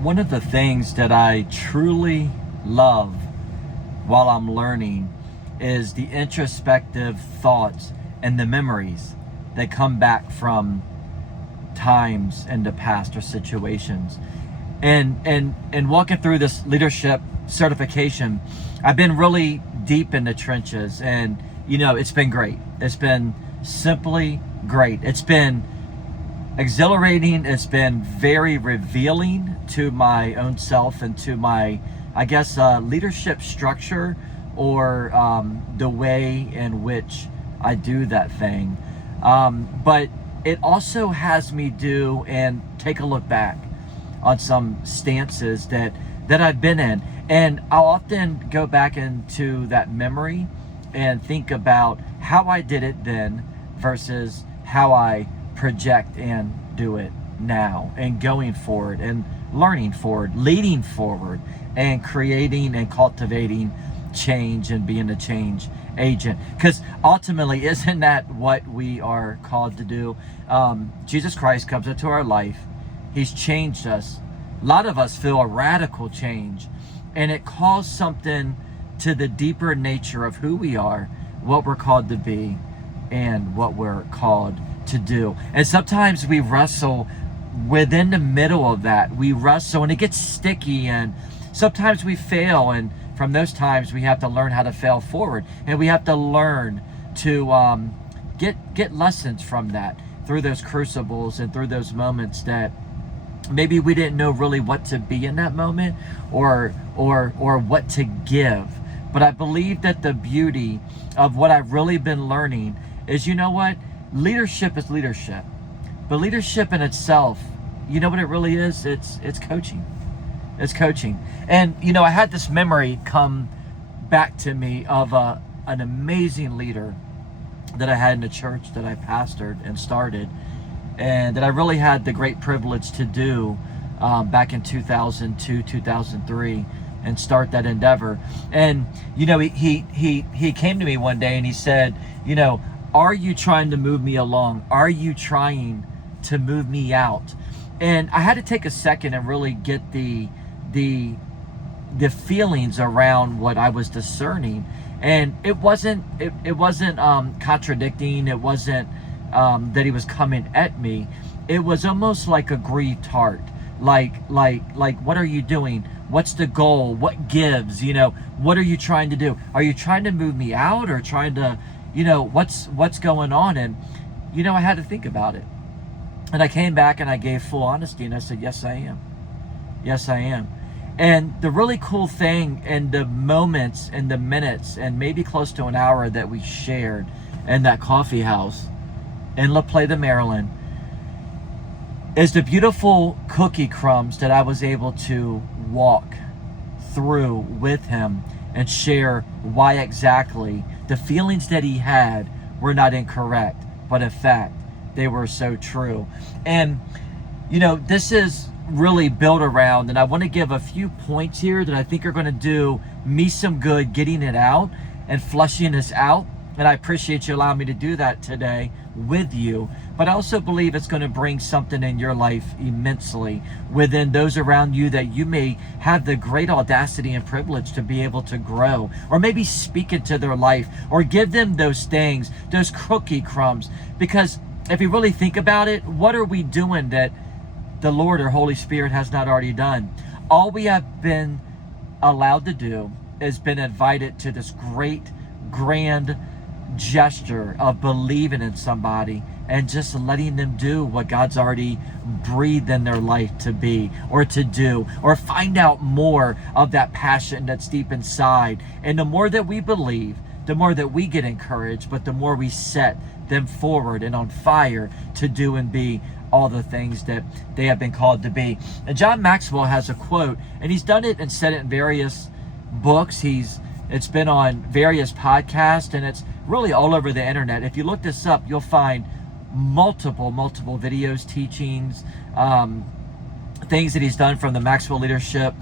One of the things that I truly love while I'm learning is the introspective thoughts and the memories that come back from times in the past or situations. And walking through this leadership certification, I've been really deep in the trenches, and it's been great. It's been simply great. It's been exhilarating. It's been very revealing to my own self and to my, leadership structure, or the way in which I do that thing. But it also has me do and take a look back on some stances that I've been in. And I'll often go back into that memory and think about how I did it then versus how I project and do it now, and going forward and learning forward, leading forward, and creating and cultivating change and being a change agent. Because ultimately, isn't that what we are called to do? Jesus Christ comes into our life. He's changed us. A lot of us feel a radical change, and it calls something to the deeper nature of who we are, what we're called to be, and what we're called to do. And sometimes we wrestle within the middle of that. We wrestle and it gets sticky, and sometimes we fail, and from those times we have to learn how to fail forward, and we have to learn to get lessons from that, through those crucibles and through those moments that maybe we didn't know really what to be in that moment, or what to give. But I believe that the beauty of what I've really been learning is, leadership is leadership. But leadership in itself, you know what it really is? It's coaching. It's coaching. And, I had this memory come back to me of an amazing leader that I had in the church that I pastored and started, and that I really had the great privilege to do back in 2002, 2003, and start that endeavor. And, he came to me one day and he said, are you trying to move me along? Are you trying to move me out? And I had to take a second and really get the feelings around what I was discerning. And it wasn't contradicting. It wasn't that he was coming at me. It was almost like a grieved heart. Like, what are you doing? What's the goal? What gives? What are you trying to do? Are you trying to move me out, or trying to, what's going on? And, I had to think about it. And I came back and I gave full honesty, and I said, yes, I am. Yes, I am. And the really cool thing in the moments and the minutes and maybe close to an hour that we shared in that coffee house in La Plata, Maryland, is the beautiful cookie crumbs that I was able to walk through with him and share why exactly the feelings that he had were not incorrect, but in fact, they were so true. And, this is really built around, and I want to give a few points here that I think are going to do me some good, getting it out and flushing this out. And I appreciate you allowing me to do that today with you. But I also believe it's going to bring something in your life immensely within those around you, that you may have the great audacity and privilege to be able to grow, or maybe speak into their life, or give them those things, those cookie crumbs. Because if you really think about it, what are we doing that the Lord or Holy Spirit has not already done? All we have been allowed to do is been invited to this great, grand gesture of believing in somebody and just letting them do what God's already breathed in their life to be, or to do, or find out more of that passion that's deep inside. And the more that we believe, the more that we get encouraged, but the more we set them forward and on fire to do and be all the things that they have been called to be. And John Maxwell has a quote, and he's done it and said it in various books. It's been on various podcasts, and it's really all over the internet. If you look this up, you'll find multiple videos, teachings, things that he's done from the Maxwell Leadership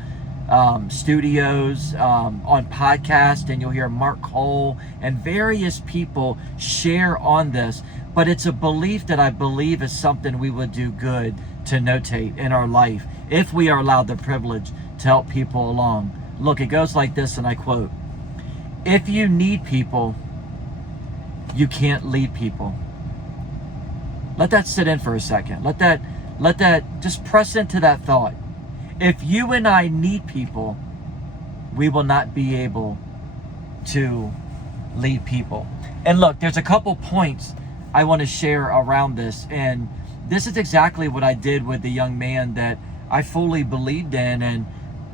studios, on podcast, and you'll hear Mark Cole and various people share on this. But it's a belief that I believe is something we would do good to notate in our life if we are allowed the privilege to help people along. Look, it goes like this, and I quote, "If you need people, you can't lead people." Let that sit in for a second. Let that just press into that thought. If you and I need people, we will not be able to lead people. And look, there's a couple points I want to share around this. And this is exactly what I did with the young man that I fully believed in and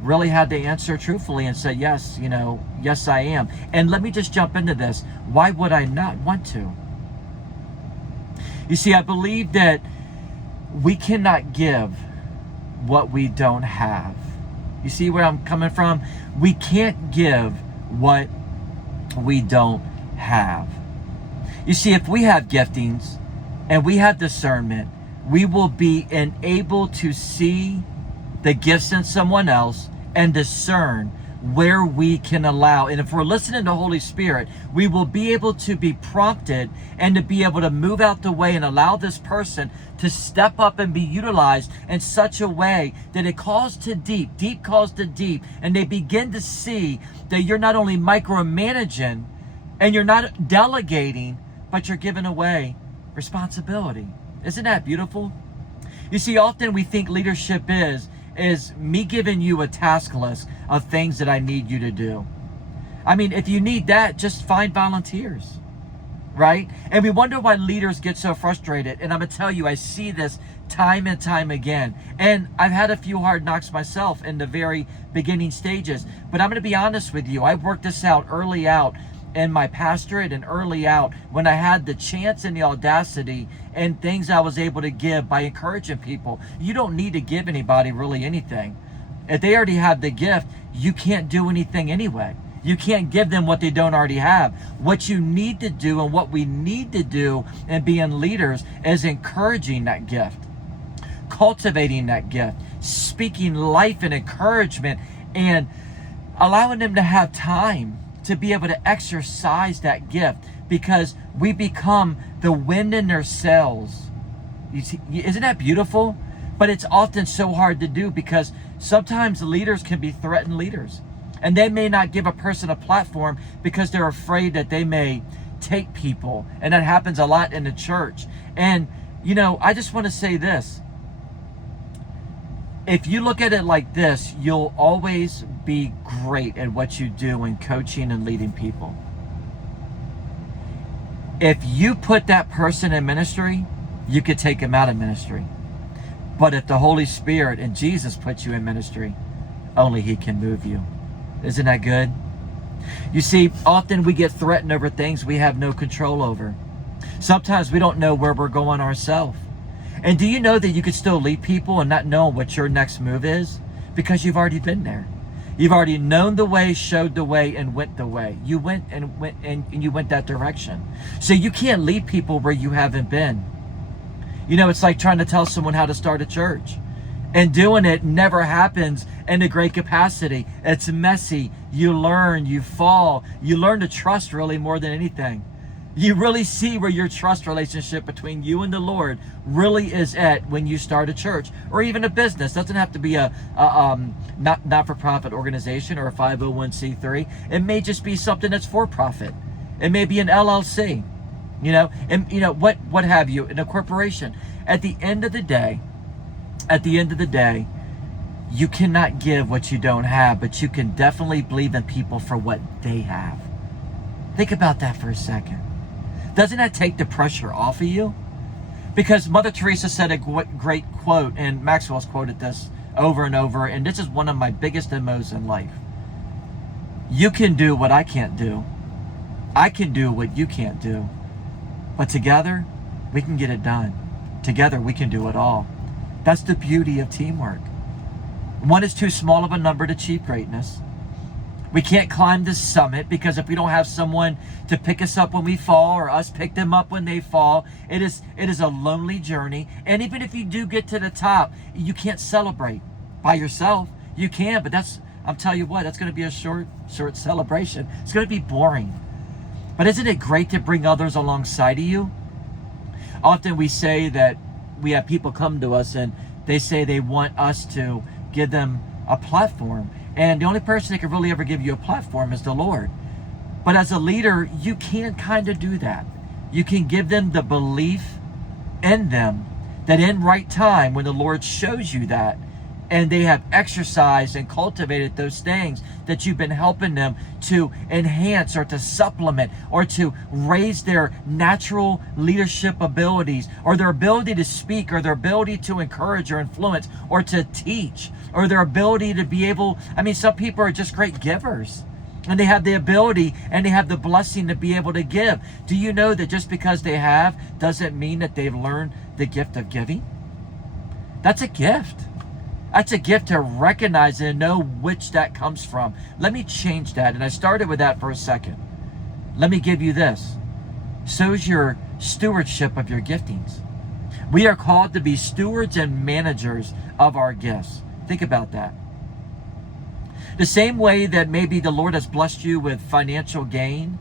really had to answer truthfully and say, yes, yes, I am. And let me just jump into this. Why would I not want to? You see, I believe that we cannot give what we don't have. You see where I'm coming from? We can't give what we don't have. You see, if we have giftings and we have discernment, we will be enabled to see the gifts in someone else and discern where we can allow. And if we're listening to Holy Spirit, we will be able to be prompted and to be able to move out the way and allow this person to step up and be utilized in such a way that it calls to deep, deep calls to deep, and they begin to see that you're not only micromanaging and you're not delegating, but you're giving away responsibility. Isn't that beautiful? You see, often we think leadership is me giving you a task list of things that I need you to do. I mean, if you need that, just find volunteers, right? And we wonder why leaders get so frustrated. And I'm going to tell you, I see this time and time again. And I've had a few hard knocks myself in the very beginning stages. But I'm going to be honest with you. I worked this out early out in my pastorate and early out when I had the chance and the audacity and things I was able to give by encouraging people. You don't need to give anybody really anything. If they already have the gift, you can't do anything anyway. You can't give them what they don't already have. What you need to do and what we need to do in being leaders is encouraging that gift, cultivating that gift, speaking life and encouragement, and allowing them to have time to be able to exercise that gift, because we become the wind in their sails. You see, isn't that beautiful? But it's often so hard to do because sometimes leaders can be threatened leaders, and they may not give a person a platform because they're afraid that they may take people, and that happens a lot in the church. And I just want to say this. If you look at it like this, you'll always be great at what you do in coaching and leading people. If you put that person in ministry, you could take him out of ministry. But if the Holy Spirit and Jesus put you in ministry, only He can move you. Isn't that good? You see, often we get threatened over things we have no control over. Sometimes we don't know where we're going ourselves. And do you know that you could still lead people and not know what your next move is? Because you've already been there. You've already known the way, showed the way, and went the way. You went and you went that direction. So you can't lead people where you haven't been. It's like trying to tell someone how to start a church. And doing it never happens in a great capacity. It's messy. You learn, you fall. You learn to trust really more than anything. You really see where your trust relationship between you and the Lord really is at when you start a church or even a business. It doesn't have to be a not-for-profit organization or a 501c3. It may just be something that's for profit. It may be an LLC, what have you, in a corporation. At the end of the day, you cannot give what you don't have, but you can definitely believe in people for what they have. Think about that for a second. Doesn't that take the pressure off of you? Because Mother Teresa said a great quote, and Maxwell's quoted this over and over, and this is one of my biggest MOs in life. You can do what I can't do. I can do what you can't do. But together, we can get it done. Together, we can do it all. That's the beauty of teamwork. One is too small of a number to achieve greatness. We can't climb the summit because if we don't have someone to pick us up when we fall or us pick them up when they fall, it is a lonely journey. And even if you do get to the top, you can't celebrate by yourself. You can, but I'm telling you what, that's going to be a short celebration. It's going to be boring. But isn't it great to bring others alongside of you? Often we say that we have people come to us and they say they want us to give them a platform. And the only person that can really ever give you a platform is the Lord. But as a leader, you can kind of do that. You can give them the belief in them that in right time, when the Lord shows you that, and they have exercised and cultivated those things that you've been helping them to enhance or to supplement or to raise their natural leadership abilities, or their ability to speak, or their ability to encourage or influence or to teach, or their ability to be able, some people are just great givers. And they have the ability and they have the blessing to be able to give. Do you know that just because they have doesn't mean that they've learned the gift of giving? That's a gift. That's a gift to recognize and know which that comes from. Let me change that. And I started with that for a second. Let me give you this. So's your stewardship of your giftings. We are called to be stewards and managers of our gifts. Think about that. The same way that maybe the Lord has blessed you with financial gain,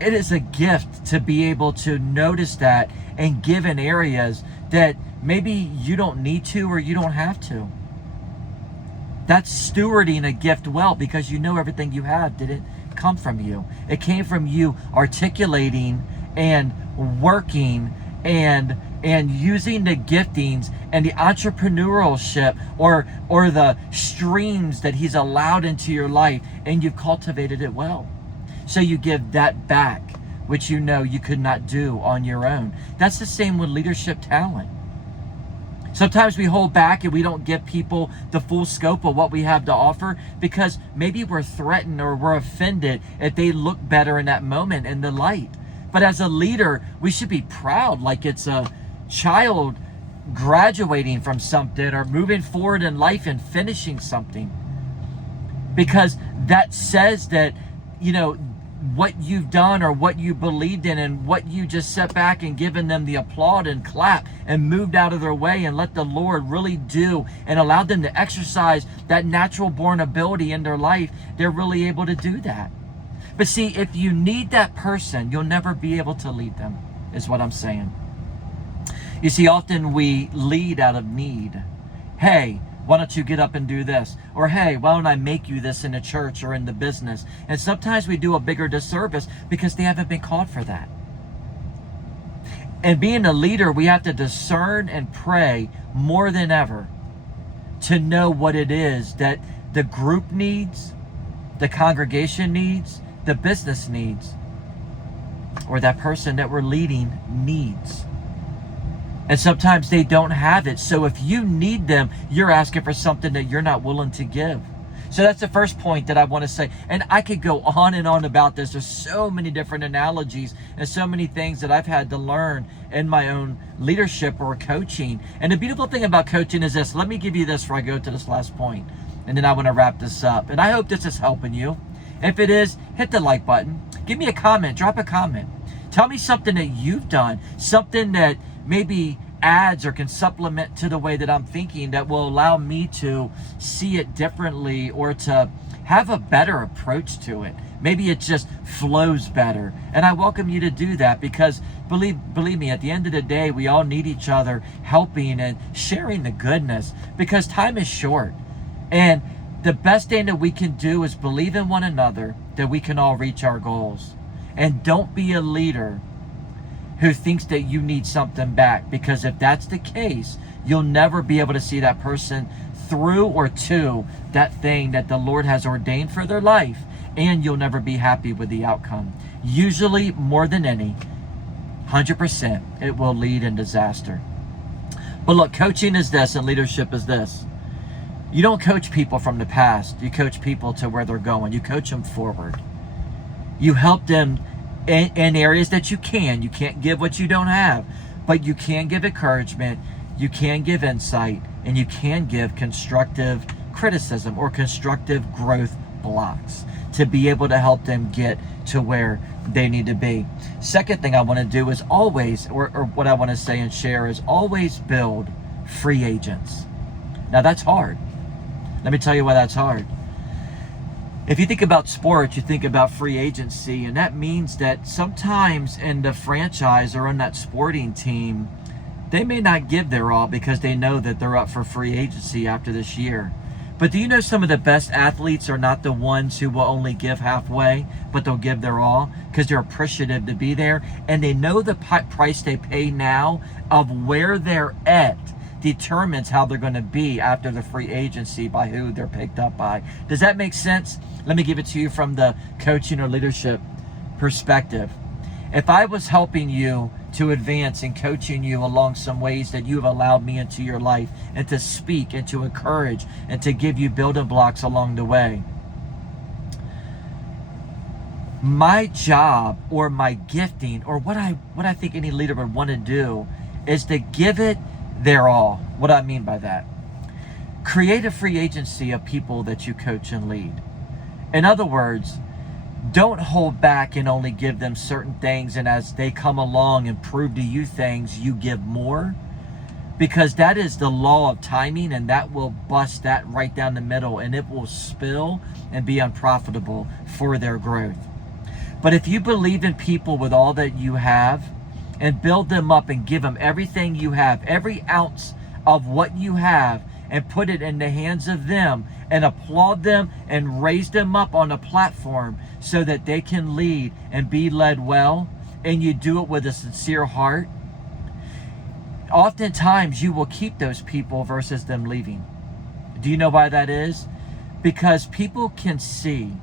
it is a gift to be able to notice that and give in areas that maybe you don't need to or you don't have to. That's stewarding a gift well, because you know everything you have didn't come from you. It came from you articulating and working and using the giftings and the entrepreneurship or the streams that He's allowed into your life, and you've cultivated it well. So you give that back, which you know you could not do on your own. That's the same with leadership talent. Sometimes we hold back and we don't give people the full scope of what we have to offer because maybe we're threatened or we're offended if they look better in that moment in the light. But as a leader, we should be proud, like it's a child graduating from something or moving forward in life and finishing something. Because that says that, what you've done or what you believed in and what you just sat back and given them the applaud and clap and moved out of their way and let the Lord really do and allowed them to exercise that natural born ability in their life, they're really able to do that. But see, if you need that person, you'll never be able to lead them, is what I'm saying. You see, often we lead out of need. Hey, why don't you get up and do this? Or hey, why don't I make you this in the church or in the business? And sometimes we do a bigger disservice because they haven't been called for that. And being a leader, we have to discern and pray more than ever to know what it is that the group needs, the congregation needs, the business needs, or that person that we're leading needs. And sometimes they don't have it. So if you need them, you're asking for something that you're not willing to give. So that's the first point that I want to say. And I could go on and on about this. There's so many different analogies and so many things that I've had to learn in my own leadership or coaching. And the beautiful thing about coaching is this. Let me give you this before I go to this last point. And then I want to wrap this up. And I hope this is helping you. If it is, hit the like button. Give me a comment. Drop a comment. Tell me something that you've done. Something that maybe adds or can supplement to the way that I'm thinking that will allow me to see it differently or to have a better approach to it. Maybe it just flows better. And I welcome you to do that because believe me, at the end of the day, we all need each other helping and sharing the goodness because time is short. And the best thing that we can do is believe in one another that we can all reach our goals. And don't be a leader who thinks that you need something back, because if that's the case, you'll never be able to see that person through or to that thing that the Lord has ordained for their life, and you'll never be happy with the outcome. Usually, more than any, 100%, it will lead in disaster. But look, coaching is this and leadership is this. You don't coach people from the past. You coach people to where they're going. You coach them forward. You help them in areas that you can. You can't give what you don't have, but you can give encouragement, you can give insight, and you can give constructive criticism or constructive growth blocks to be able to help them get to where they need to be. Second thing I want to do is always, or what I want to say and share is always build free agents. Now that's hard. Let me tell you why that's hard. If you think about sports, you think about free agency, and that means that sometimes in the franchise or in that sporting team, They may not give their all because they know that they're up for free agency after this year. But do you know some of the best athletes are not the ones who will only give halfway, but they'll give their all because they're appreciative to be there, and they know the price they pay now of where they're at determines how they're going to be after the free agency by who they're picked up by. Does that make sense? Let me give it to you from the coaching or leadership perspective. If I was helping you to advance and coaching you along some ways that you have allowed me into your life, and to speak and to encourage and to give you building blocks along the way, my job or my gifting or what I think any leader would want to do is to give it their all. What do I mean by that? Create a free agency of people that you coach and lead. In other words, don't hold back and only give them certain things, and as they come along and prove to you things, you give more, because that is the law of timing, and that will bust that right down the middle, and it will spill and be unprofitable for their growth. But if you believe in people with all that you have and build them up and give them everything you have, every ounce of what you have, and put it in the hands of them and applaud them and raise them up on a platform so that they can lead and be led well, and you do it with a sincere heart, oftentimes you will keep those people versus them leaving. Do you know why that is? Because people can see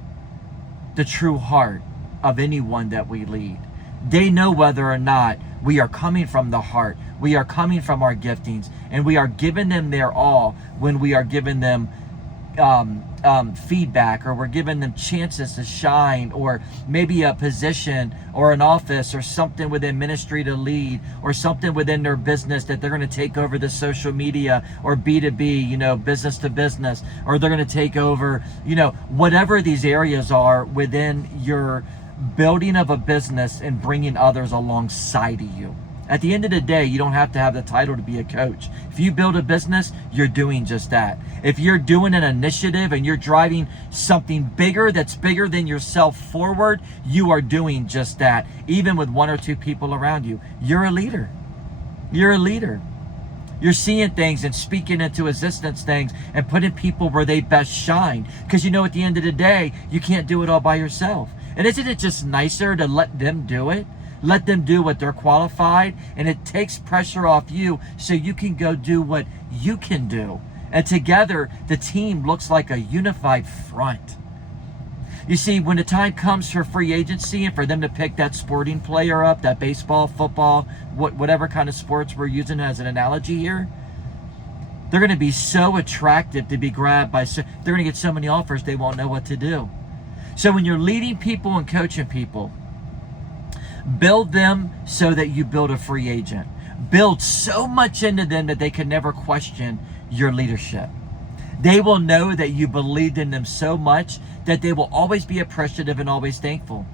the true heart of anyone that we lead. They know whether or not we are coming from the heart, we are coming from our giftings, and we are giving them their all when we are giving them feedback, or we're giving them chances to shine, or maybe a position or an office or something within ministry to lead, or something within their business that they're going to take over the social media or B2B, business to business, or they're going to take over, whatever these areas are within your building of a business and bringing others alongside of you. At the end of the day, you don't have to have the title to be a coach. If you build a business, you're doing just that. If you're doing an initiative and you're driving something bigger that's bigger than yourself forward, you are doing just that. Even with one or two people around you, you're a leader. You're a leader. You're seeing things and speaking into existence things and putting people where they best shine. Because at the end of the day, you can't do it all by yourself. And isn't it just nicer to let them do it? Let them do what they're qualified, and it takes pressure off you so you can go do what you can do. And together, the team looks like a unified front. You see, when the time comes for free agency and for them to pick that sporting player up, that baseball, football, whatever kind of sports we're using as an analogy here, they're going to be so attractive to be grabbed by, they're going to get so many offers they won't know what to do. So when you're leading people and coaching people, build them so that you build a free agent. Build so much into them that they can never question your leadership. They will know that you believed in them so much that they will always be appreciative and always thankful.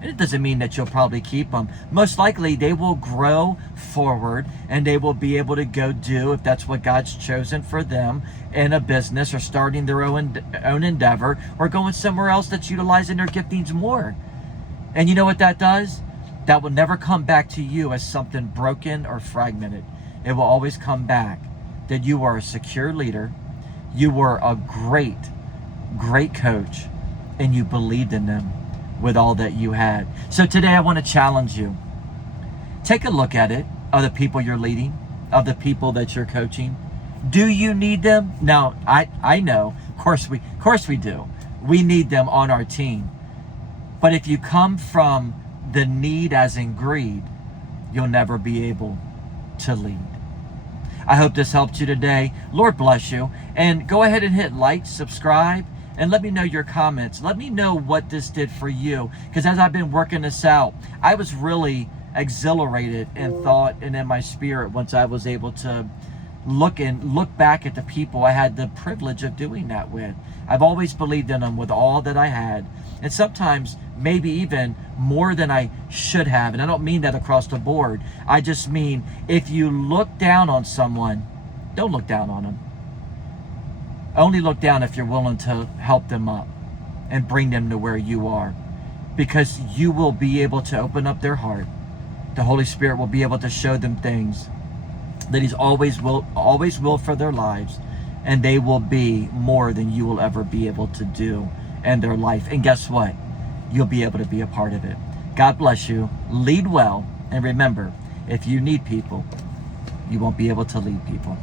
And it doesn't mean that you'll probably keep them. Most likely they will grow forward and they will be able to go do, if that's what God's chosen for them, in a business or starting their own endeavor or going somewhere else that's utilizing their giftings more. And you know what that does? That will never come back to you as something broken or fragmented. It will always come back that you are a secure leader, you were a great coach, and you believed in them with all that you had. So today I want to challenge you. Take a look at it, of the people you're leading, of the people that you're coaching. Do you need them? Now, I know, of course we do. We need them on our team. But if you come from the need as in greed, you'll never be able to lead. I hope this helped you today. Lord bless you. And go ahead and hit like, subscribe, and let me know your comments. Let me know what this did for you. Because as I've been working this out, I was really exhilarated in thought and in my spirit once I was able to look back at the people I had the privilege of doing that with. I've always believed in them with all that I had, and sometimes maybe even more than I should have. And I don't mean that across the board. I just mean if you look down on someone, don't look down on them. Only look down if you're willing to help them up and bring them to where you are, because you will be able to open up their heart. The Holy Spirit will be able to show them things that He's always will for their lives, and they will be more than you will ever be able to do in their life. And guess what? You'll be able to be a part of it. God bless you. Lead well. And remember, if you need people, you won't be able to lead people.